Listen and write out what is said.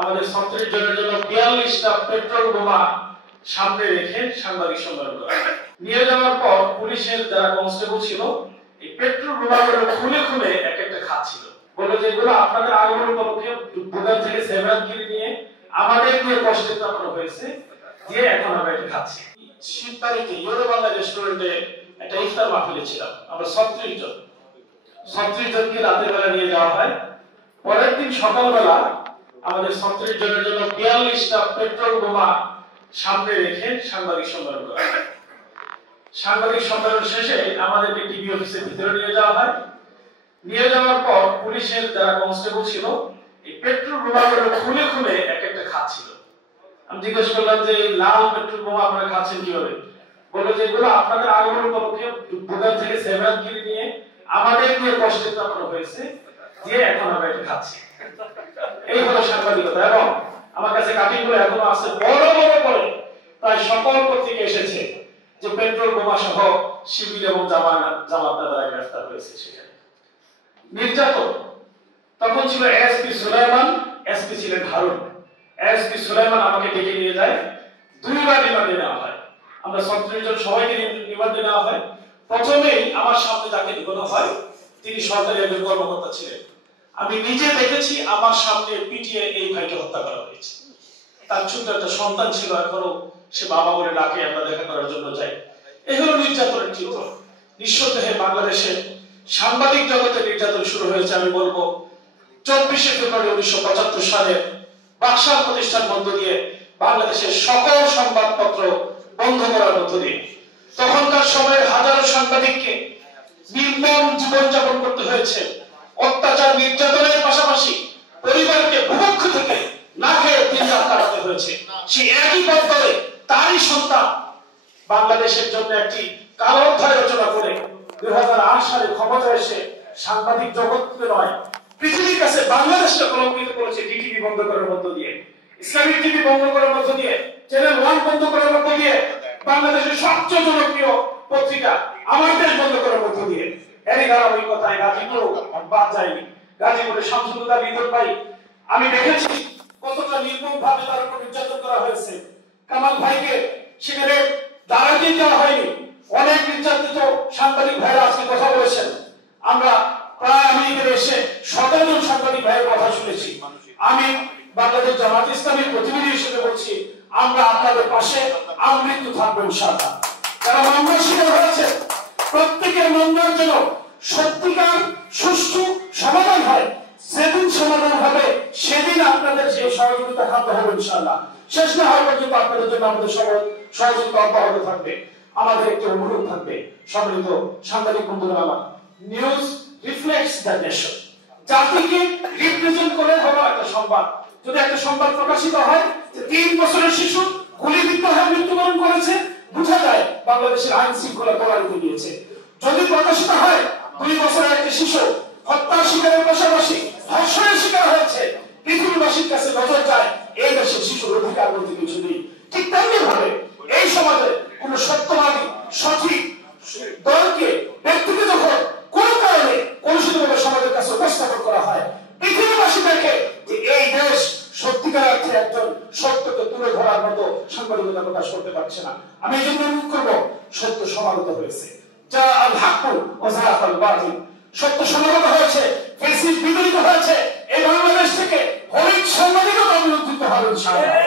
আমাদের 36 জনের জন্য 42টা পেট্রোল বোমা সামনে রেখে সাংবাদিক সম্মেলন করা নিয়ে যাওয়ার পর পুলিশের যারা কনস্টেবল ছিল এই পেট্রোল বোমাগুলো খুলে খুলে এক একটা খাচ্ছিল। বলল যে এগুলো আপনাদের আগমন উপলক্ষে দোকান থেকে সেভরানগিরি নিয়ে আমাদের দিয়ে কষ্টে চাপানো হয়েছে, দিয়ে এখন আমরা এটা খাচ্ছি। শীত তারিখে ইউরো বাংলা রেস্টুরেন্টে একটা ইফতার মাহফিলে ছিলাম। আমরা 36 জনকে রাতের বেলা নিয়ে যাওয়া হয়। পরের দিন সকালবেলা আমাদের 36 জনের জন্য 42টা পেট্রোল বোমা সামনে রেখে সাংবাদিক সম্মেলন করা হয়। সাংবাদিক সম্মেলন শেষে আমাদেরকে টিভি অফিসের ভিতরে নিয়ে যাওয়া হয়। নিয়ে যাওয়ার পর পুলিশের যারা কনস্টেবল ছিল এই পেট্রোল বোমাগুলো খুলে খুলে এক একটা খাচ্ছিল। আমি জিজ্ঞেস করলাম যে এই লাল পেট্রোল বোমা আপনারা খাচ্ছেন কিভাবে? বলল যে এগুলো আপনাদের আগমন উপলক্ষে দোকান থেকে সেভরানগিরি নিয়ে আমাদের দিয়ে কষ্টে চাপানো হয়েছে, দিয়ে এখন আমরা এটা খাচ্ছি। এই হলো সাংবাদিকতা। এবং আমার কাছে কাটিগুলো এখনো আছে, বড় বড় করে প্রায় সকল পত্রিকা এসেছে যে পেট্রোল বোমা সহ শিবির এবং জামাত দ্বারা গ্রেফতার হয়েছে। সেখানে নির্যাতন তখন ছিল এসপি সুলাইমান, এসপি ছিলেন হারুন। এসপি সুলাইমান আমাকে ডেকে নিয়ে যায়, দুইবার রিমান্ডে নেওয়া হয়। আমরা 36 জন সবাইকে রিমান্ডে নেওয়া হয়। প্রথমেই আমার সামনে যাকে ঢোকানো হয় তিনি সরকারি একজন কর্মকর্তা ছিলেন। আমি নিজে দেখেছি আমার সামনে পিটিয়ে এই ভাইকে হত্যা করা হয়েছে। তার ছোট একটা সন্তান ছিল, এখনো সে বাবা বলে ডাকে, আমরা দেখা করার জন্য যাই। এই হলো নির্যাতনের চিত্র। নিঃসন্দেহে বাংলাদেশে সাংবাদিক জগতে নির্যাতন শুরু হয়েছে। আমি বলবো 24শে ফেব্রুয়ারি 1975 সালে বাকশাল প্রতিষ্ঠান মধ্য দিয়ে বাংলাদেশের সকল সংবাদপত্র বন্ধ করার মধ্য দিয়ে তখনকার সময়ে হাজারো সাংবাদিককে নির্মম জীবনযাপন করতে হয়েছে। অত্যাচার নির্যাতনের পাশাপাশি পরিবারকে ভূপক্ষ থেকে না খেয়ে দিন রাত কাটাতে হয়েছে। সেই একই পথ ধরে তারই সন্তান বাংলাদেশের জন্য একটি কালো অধ্যায় রচনা করে 2008 সালে ক্ষমতা এসে সাংবাদিক জগৎকে নয় পৃথিবীর কাছে বাংলাদেশকে কলঙ্কিত করেছে। ডিটিভি বন্ধ করার মধ্য দিয়ে, ইসলামিক টিভি বন্ধ করার মধ্য দিয়ে, চ্যানেল 1 বন্ধ করার মধ্য দিয়ে, বাংলাদেশের সবচেয়ে জনপ্রিয় পত্রিকা আমার দেশ বন্ধ করার মধ্য দিয়ে। এরই ধারাবাহিকতায় গাজীপুর বাদ যায়নি। গাজীপুরে শামসুল্লাহ বিদর ভাই আমি দেখেছি কতটা নির্মম ভাবে তার উপর নির্যাতন করা হয়েছে। কামাল ভাইকে সেখানে দাঁড়াতে দেওয়া হয়নি। অনেক নির্যাতিত সাংবাদিক ভাইরা আজকে কথা বলেছেন। আমরা প্রায় আমি এখানে এসে 17 জন সাংবাদিক ভাইয়ের কথা শুনেছি। আমি বাংলাদেশ জামাত ইসলামীর প্রতিনিধি হিসেবে বলছি, আমরা আপনাদের পাশে আমৃত্যু থাকবো ইনশাআল্লাহ। যারা মামলার শিকার হয়েছে প্রত্যেকের মামলার জন্য সত্যিকার সুষ্ঠু সমাধান হয়। যেদিন সমাধান হবে সেদিন আপনাদের সেই সহযোগিতা খাতে হবে ইনশাআল্লাহ। শেষ না হওয়া পর্যন্ত আপনাদের জন্য আমাদের সহযোগিতা অব্যাহত থাকবে। আমাদের একটি অনুরোধ থাকবে, সম্মানিত সাংবাদিক বন্ধুরা, আমার নিউজ রিফ্লেক্টস দ্য নেশন, জাতিকে রিপ্রেজেন্ট করে হলো একটা সংবাদ। যদি একটা সংবাদ প্রকাশিত হয় যে 3 বছরের শিশু গুলিবিদ্ধ হয়ে মৃত্যুবরণ করেছে, বোঝা যায় বাংলাদেশের আইন শৃঙ্খলা প্রভাবিত হয়েছে। যদি প্রকাশিত হয় 2 বছরের একটা শিশু হত্যার শিকারের পাশাপাশি ধর্ষণের শিকার হয়েছে, পৃথিবীবাসীর কাছে নজর যায় এই দেশের শিশুর অধিকার বলতে কিছু নেই। ঠিক তেমনি ভাবে এই সমাজে কোন সত্যবাদী সঠিক দলকে ব্যক্তিকে যখন কোন কারণে অনুচিতভাবে সমাজের কাছে উপস্থাপন করা হয়, পৃথিবীবাসী দেখে যে এই দেশ সত্যিকার অর্থে একজন সত্যকে তুলে ধরার মতো সাংবাদিকতা প্রকাশ করতে পারছে না। আমি এই জন্য অনুরোধ করবো, সত্য সমাগত হয়েছে, যা আল হাক্কু ওয়া যাহাকাল বাতিল, সত্য সমাগত হয়েছে, ফেসিস বিদরিত হয়েছে। এই বাংলাদেশ থেকে হরিত সাংবাদিকতা বিরোধিত হবে ইনশাআল্লাহ।